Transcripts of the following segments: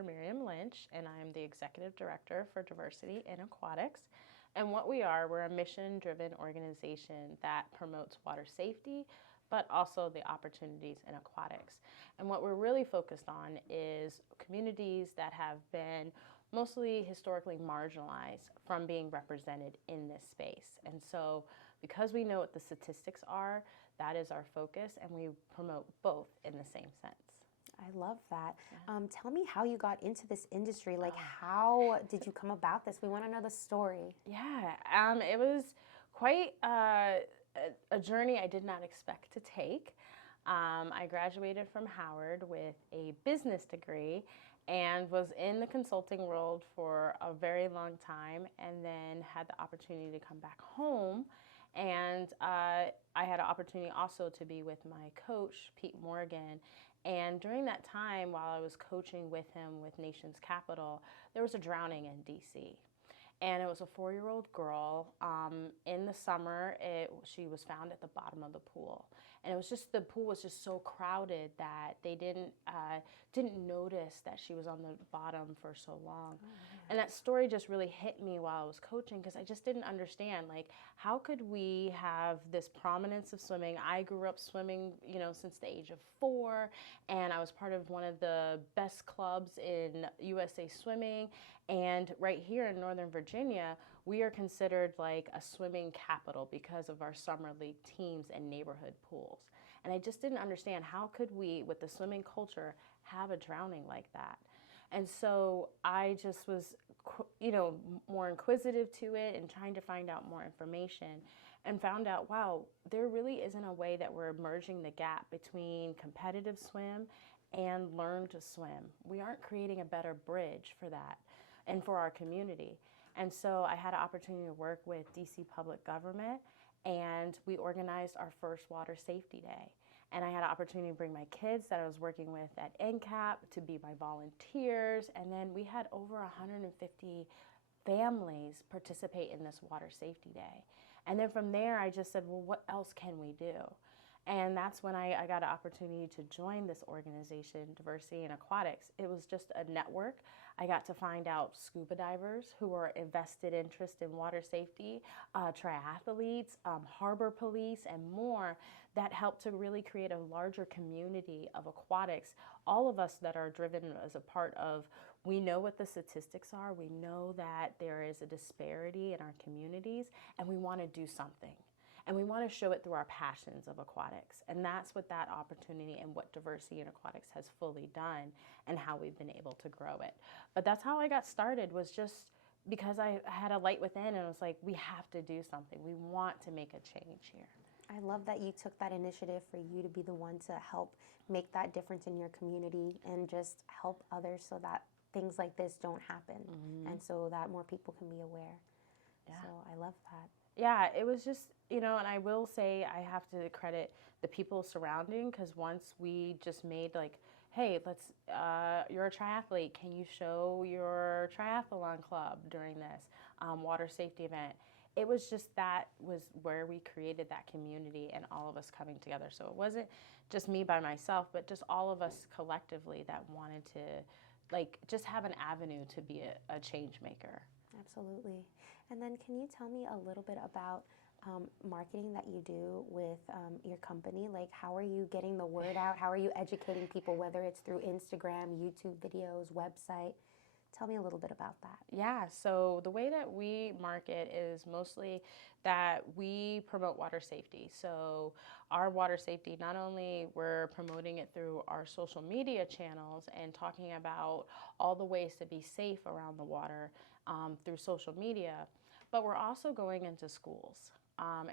Dr. Miriam Lynch, and I'm the Executive Director for Diversity in Aquatics. And what we are, we're a mission-driven organization that promotes water safety, but also the opportunities in aquatics. And what we're really focused on is communities that have been mostly historically marginalized from being represented in this space. And so because we know what the statistics are, that is our focus, and we promote both in the same sense. I love that. Yeah. Tell me how you got into this industry. Like, how did you come about this? We want to know the story. Yeah, it was quite a journey I did not expect to take. I graduated from Howard with a business degree and was in the consulting world for a very long time, and then had the opportunity to come back home. And I had an opportunity also to be with my coach, Pete Morgan. And during that time, while I was coaching with him with Nation's Capital, there was a drowning in DC. And it was a 4-year-old girl. In the summer, she was found at the bottom of the pool. And it was just, the pool was just so crowded that they didn't notice that she was on the bottom for so long. Oh, and that story just really hit me while I was coaching, because I just didn't understand, like, how could we have this prominence of swimming? I grew up swimming, since the age of 4, and I was part of one of the best clubs in USA Swimming. And right here in Northern Virginia, we are considered like a swimming capital because of our summer league teams and neighborhood pools. And I just didn't understand, how could we, with the swimming culture, have a drowning like that? And so I just was, more inquisitive to it and trying to find out more information, and found out, wow, there really isn't a way that we're merging the gap between competitive swim and learn to swim. We aren't creating a better bridge for that and for our community. And so I had an opportunity to work with DC Public Government, and we organized our first Water Safety Day. And I had an opportunity to bring my kids that I was working with at NCAP to be my volunteers. And then we had over 150 families participate in this Water Safety Day. And then from there, I just said, well, what else can we do? And that's when I got an opportunity to join this organization, Diversity in Aquatics. It was just a network. I got to find out scuba divers who are invested interest in water safety, triathletes, harbor police, and more, that helped to really create a larger community of aquatics. All of us that are driven as a part of, we know what the statistics are. We know that there is a disparity in our communities, and we want to do something. And we want to show it through our passions of aquatics. And that's what that opportunity and what Diversity in Aquatics has fully done, and how we've been able to grow it. But that's how I got started, was just because I had a light within, and I was like, we have to do something. We want to make a change here. I love that you took that initiative for you to be the one to help make that difference in your community and just help others so that things like this don't happen, and so that more people can be aware. Yeah. So I love that. Yeah, it was just, and I will say I have to credit the people surrounding, because once we just made like, hey, you're a triathlete, can you show your triathlon club during this water safety event? It was just, that was where we created that community and all of us coming together. So it wasn't just me by myself, but just all of us collectively that wanted to just have an avenue to be a change maker. Absolutely. And then can you tell me a little bit about marketing that you do with your company? Like, how are you getting the word out? How are you educating people, whether it's through Instagram, YouTube videos, website? Tell me a little bit about that. Yeah, so the way that we market is mostly that we promote water safety. So our water safety, not only we're promoting it through our social media channels and talking about all the ways to be safe around the water through social media, but we're also going into schools.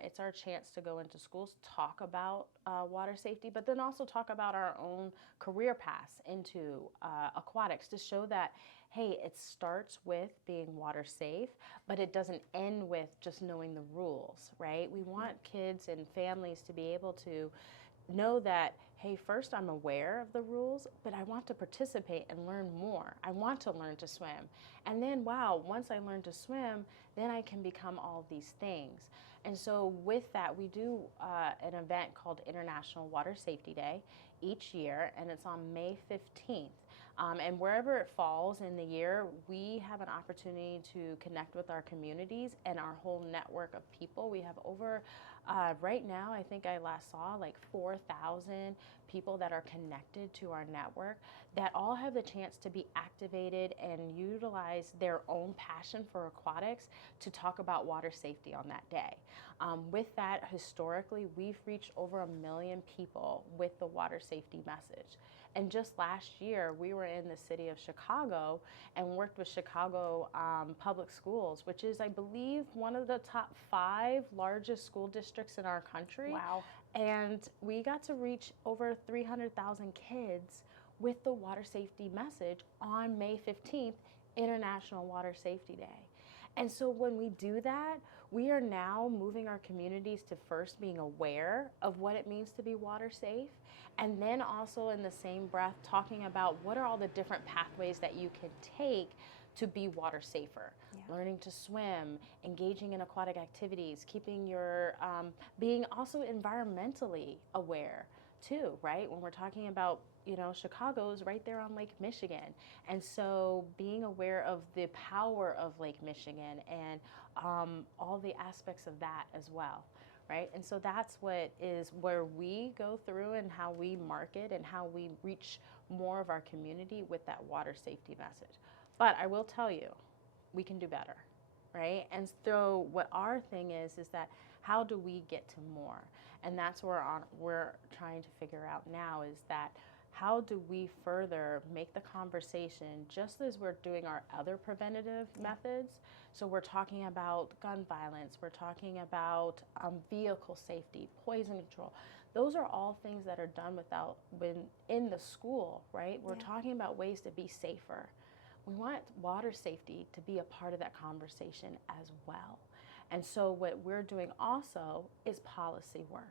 It's our chance to go into schools, talk about water safety, but then also talk about our own career paths into aquatics, to show that, hey, it starts with being water safe, but it doesn't end with just knowing the rules, right? We want kids and families to be able to know that, hey, first I'm aware of the rules, but I want to participate and learn more. I want to learn to swim. And then, wow, once I learn to swim, then I can become all of these things. And so with that, we do an event called International Water Safety Day each year, and it's on May 15th. And wherever it falls in the year, we have an opportunity to connect with our communities and our whole network of people. We have over, right now, I think I last saw like 4,000 people that are connected to our network that all have the chance to be activated and utilize their own passion for aquatics to talk about water safety on that day. With that, historically, we've reached over 1 million people with the water safety message. And just last year, we were in the city of Chicago and worked with Chicago Public Schools, which is, I believe, one of the top 5 largest school districts in our country. Wow. And we got to reach over 300,000 kids with the water safety message on May 15th, International Water Safety Day. And so when we do that, we are now moving our communities to first being aware of what it means to be water safe, and then also in the same breath talking about what are all the different pathways that you can take to be water safer. Yeah. Learning to swim, engaging in aquatic activities, keeping your, being also environmentally aware too, right? When we're talking about, Chicago's right there on Lake Michigan. And so being aware of the power of Lake Michigan and all the aspects of that as well, right? And so that's what is where we go through and how we market and how we reach more of our community with that water safety message. But I will tell you, we can do better, right? And so what our thing is that how do we get to more? And that's where we're trying to figure out now is that how do we further make the conversation just as we're doing our other preventative methods? So we're talking about gun violence, we're talking about vehicle safety, poison control. Those are all things that are done when in the school, right? We're talking about ways to be safer. We want water safety to be a part of that conversation as well. And so what we're doing also is policy work.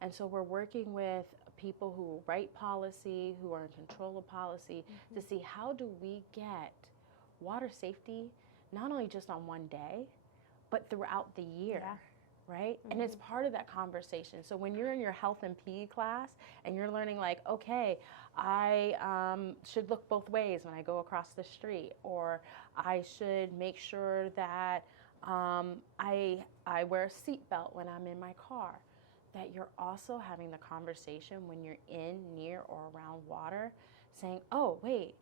And so we're working with people who write policy, who are in control of policy, to see how do we get water safety not only just on one day, but throughout the year, right? And it's part of that conversation. So when you're in your health and PE class and you're learning like, okay, I should look both ways when I go across the street, or I should make sure that I wear a seatbelt when I'm in my car, that you're also having the conversation when you're in, near, or around water, saying, oh, wait,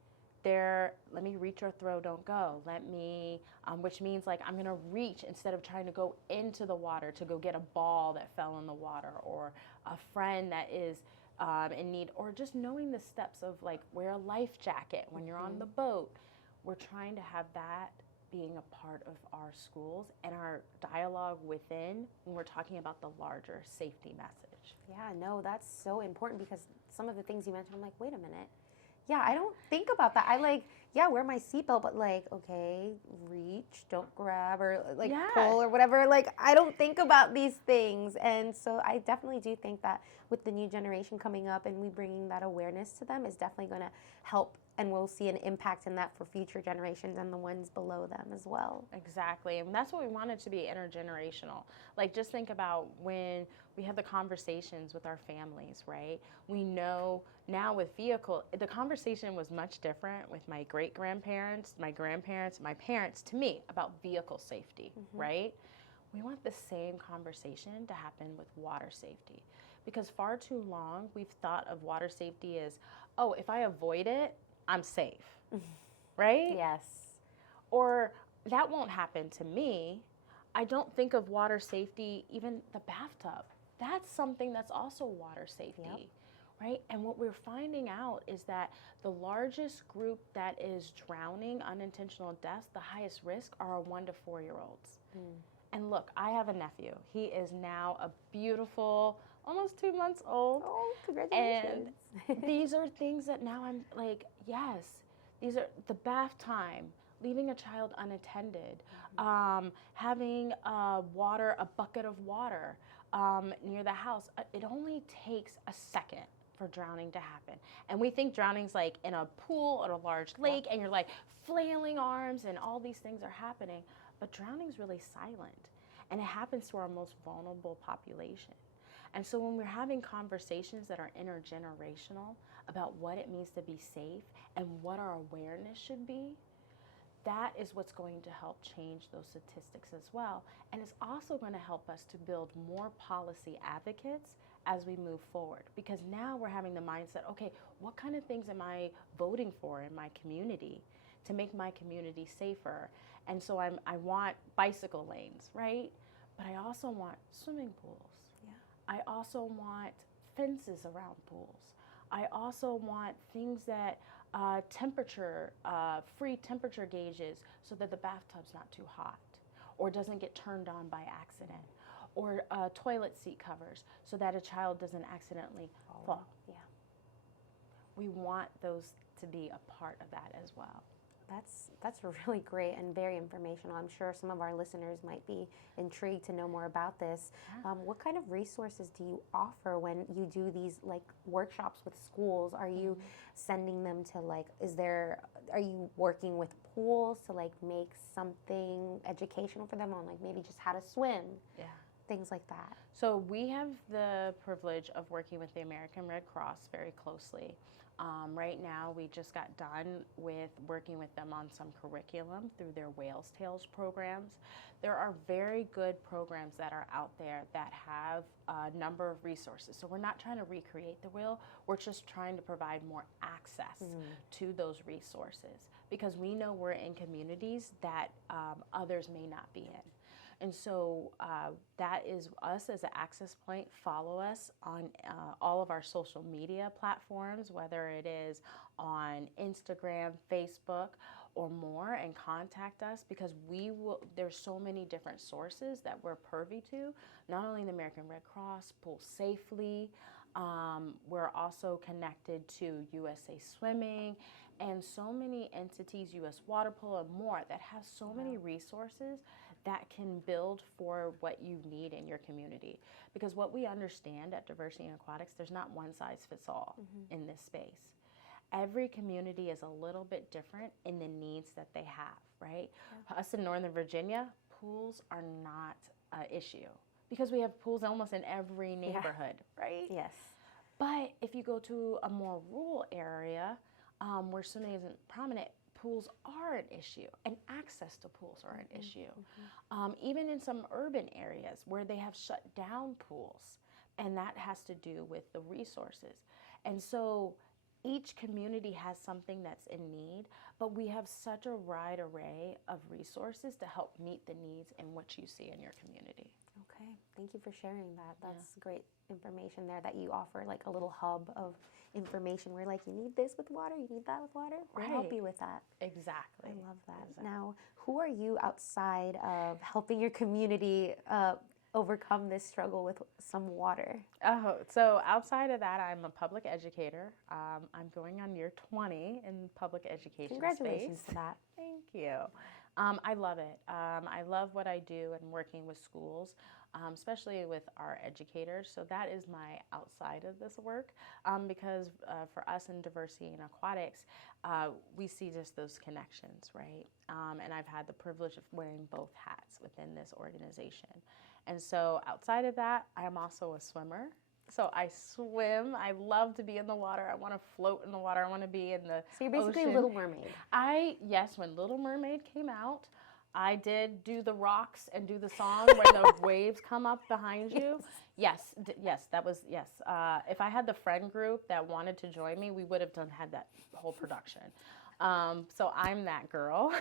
let me reach or throw, don't go. Let me, which means like I'm gonna reach instead of trying to go into the water to go get a ball that fell in the water, or a friend that is in need, or just knowing the steps of like wear a life jacket when you're on the boat. We're trying to have that being a part of our schools and our dialogue within when we're talking about the larger safety message. Yeah, no, that's so important because some of the things you mentioned, I'm like, wait a minute. Yeah, I don't think about that. I wear my seatbelt, but like, okay, reach, don't grab, or like pull or whatever. Like, I don't think about these things. And so I definitely do think that with the new generation coming up and we bringing that awareness to them is definitely going to help, and we'll see an impact in that for future generations and the ones below them as well. Exactly, and that's what we want it to be, intergenerational. Like, just think about when we have the conversations with our families, right? We know now with vehicle, the conversation was much different with my great-grandparents, my grandparents, my parents, to me, about vehicle safety, right? We want the same conversation to happen with water safety, because far too long we've thought of water safety as, oh, if I avoid it, I'm safe, right? Yes. Or that won't happen to me. I don't think of water safety, even the bathtub. That's something that's also water safety, right? And what we're finding out is that the largest group that is drowning, unintentional deaths, the highest risk are our 1 to 4 year olds. And look, I have a nephew. He is now a beautiful, almost 2 months old. Oh, congratulations. And these are things that now I'm like, yes, these are the bath time, leaving a child unattended, having a bucket of water near the house. It only takes a second for drowning to happen. And we think drowning's like in a pool or a large lake, and you're like flailing arms and all these things are happening. But drowning's really silent, and it happens to our most vulnerable population. And so when we're having conversations that are intergenerational about what it means to be safe and what our awareness should be, that is what's going to help change those statistics as well. And it's also going to help us to build more policy advocates as we move forward. Because now we're having the mindset, okay, what kind of things am I voting for in my community to make my community safer? And so I want bicycle lanes, right? But I also want swimming pools. Yeah. I also want fences around pools. I also want things that free temperature gauges so that the bathtub's not too hot or doesn't get turned on by accident, or toilet seat covers so that a child doesn't accidentally fall. Yeah. We want those to be a part of that as well. That's really great and very informational. I'm sure some of our listeners might be intrigued to know more about this. Yeah. What kind of resources do you offer when you do these like workshops with schools? Are you sending them to are you working with pools to like make something educational for them on like maybe just how to swim? Yeah. Things like that. So we have the privilege of working with the American Red Cross very closely. Right now, we just got done with working with them on some curriculum through their Whale's Tales programs. There are very good programs that are out there that have a number of resources. So we're not trying to recreate the wheel, we're just trying to provide more access to those resources, because we know we're in communities that others may not be in. And so that is us as an access point. Follow us on all of our social media platforms, whether it is on Instagram, Facebook, or more, and contact us, because there's so many different sources that we're privy to, not only the American Red Cross, Pool Safely, we're also connected to USA Swimming, and so many entities, US Water Polo, and more, that have so many resources that can build for what you need in your community. Because what we understand at Diversity in Aquatics, there's not one size fits all in this space. Every community is a little bit different in the needs that they have, right? Yeah. Us in Northern Virginia, pools are not an issue because we have pools almost in every neighborhood, right? Yes. But if you go to a more rural area where swimming isn't prominent, pools are an issue, and access to pools are an issue. Even in some urban areas where they have shut down pools, and that has to do with the resources. And so each community has something that's in need, but we have such a wide array of resources to help meet the needs and what you see in your community. Okay, thank you for sharing that. That's great information there, that you offer like a little hub of information where like you need this with water, you need that with water. We'll help you with that. Exactly. I love that. Exactly. Now, who are you outside of helping your community overcome this struggle with some water? Oh, so outside of that, I'm a public educator. I'm going on year 20 in public education. Congratulations space. to that. Thank you. I love it. I love what I do and working with schools, especially with our educators. So that is my outside of this work, because for us in Diversity in Aquatics, we see just those connections, right? And I've had the privilege of wearing both hats within this organization. And so outside of that, I'm also a swimmer. So I swim. I love to be in the water. I want to float in the water. I want to be in the So you're basically ocean. Little Mermaid. Yes, when Little Mermaid came out, I did do the rocks and do the song when the waves come up behind you. Yes, that was, yes. If I had the friend group that wanted to join me, we would have had that whole production. So I'm that girl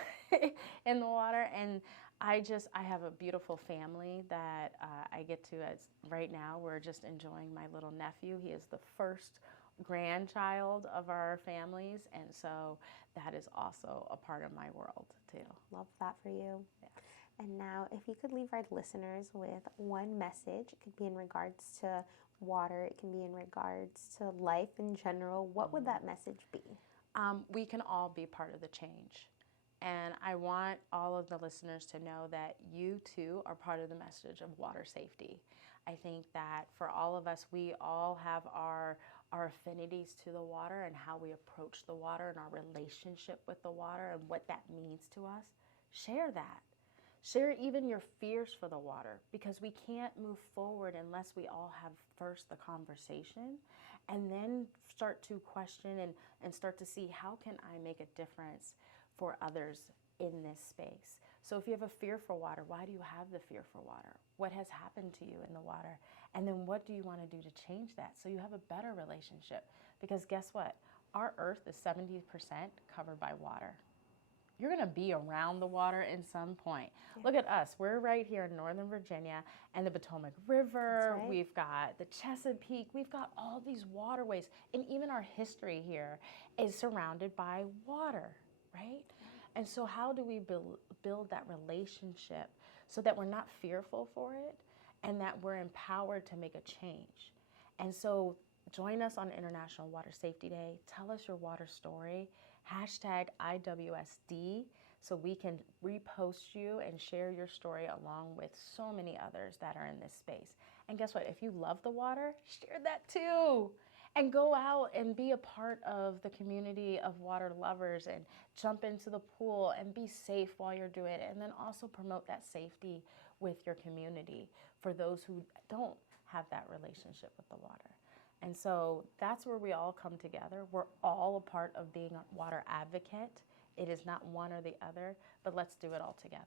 in the water, and I have a beautiful family that I get to, as right now, we're just enjoying my little nephew. He is the first grandchild of our families, and so that is also a part of my world too. Love that for you. Yeah. And now, if you could leave our listeners with one message, it could be in regards to water, it can be in regards to life in general, what would that message be? We can all be part of the change. And I want all of the listeners to know that you too are part of the message of water safety. I think that for all of us, we all have our affinities to the water and how we approach the water and our relationship with the water and what that means to us. Share that. Share even your fears for the water, because we can't move forward unless we all have first the conversation and then start to question and start to see how can I make a difference for others in this space. So if you have a fear for water, why do you have the fear for water? What has happened to you in the water? And then what do you want to do to change that so you have a better relationship? Because guess what? Our earth is 70% covered by water. You're going to be around the water in some point. Yeah. Look at us. We're right here in Northern Virginia and the Potomac River. Right. We've got the Chesapeake. We've got all these waterways. And even our history here is surrounded by water, right? Yeah. And so how do we build that relationship so that we're not fearful for it and that we're empowered to make a change? And so join us on International Water Safety Day. Tell us your water story. Hashtag IWSD so we can repost you and share your story along with so many others that are in this space. And guess what? If you love the water, share that too. And go out and be a part of the community of water lovers and jump into the pool and be safe while you're doing it. And then also promote that safety with your community for those who don't have that relationship with the water. And so that's where we all come together. We're all a part of being a water advocate. It is not one or the other, but let's do it all together.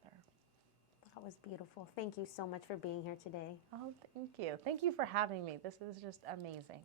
That was beautiful. Thank you so much for being here today. Oh, thank you. Thank you for having me. This is just amazing.